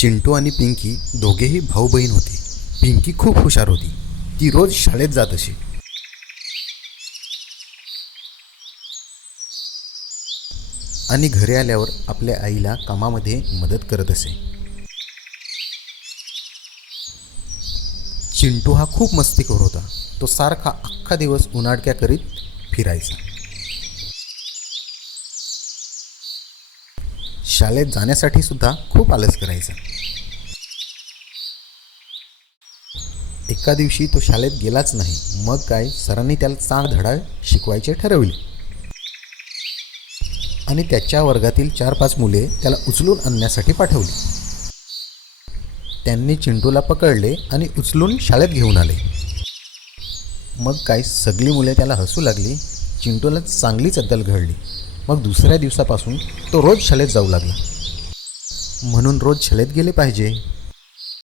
चिंटू आणि पिंकी दोघेही भाऊ बहीण होते. पिंकी खूप हुशार होती. ती रोज शाळेत जात असे. आणि घरी आल्यावर आपल्या आईला कामामध्ये मदत करत असे. चिंटू हा खूप मस्तीखोर होता. तो सारखा अख्खा दिवस उनाडक्या करीत फिरायचा. शाळेत जाण्यासाठी सुद्धा खूप आलस करायचा. एका दिवशी तो शाळेत गेलाच नाही. मग काय, सरांनी त्याला चांगला धडा शिकवायचे ठरवले आणि त्याच्या वर्गातील 4-5 मुले त्याला उचलून आणण्यासाठी पाठवली. त्यांनी चिंटूला पकडले आणि उचलून शाळेत घेऊन आले. मग काय, सगळी मुले त्याला हसू लागली. चिंटूला चांगलीच अद्दल घडली. मग दुसऱ्या दिवसापासून तो रोज शाळेत जाऊ लागला. म्हणून रोज शाळेत गेले पाहिजे.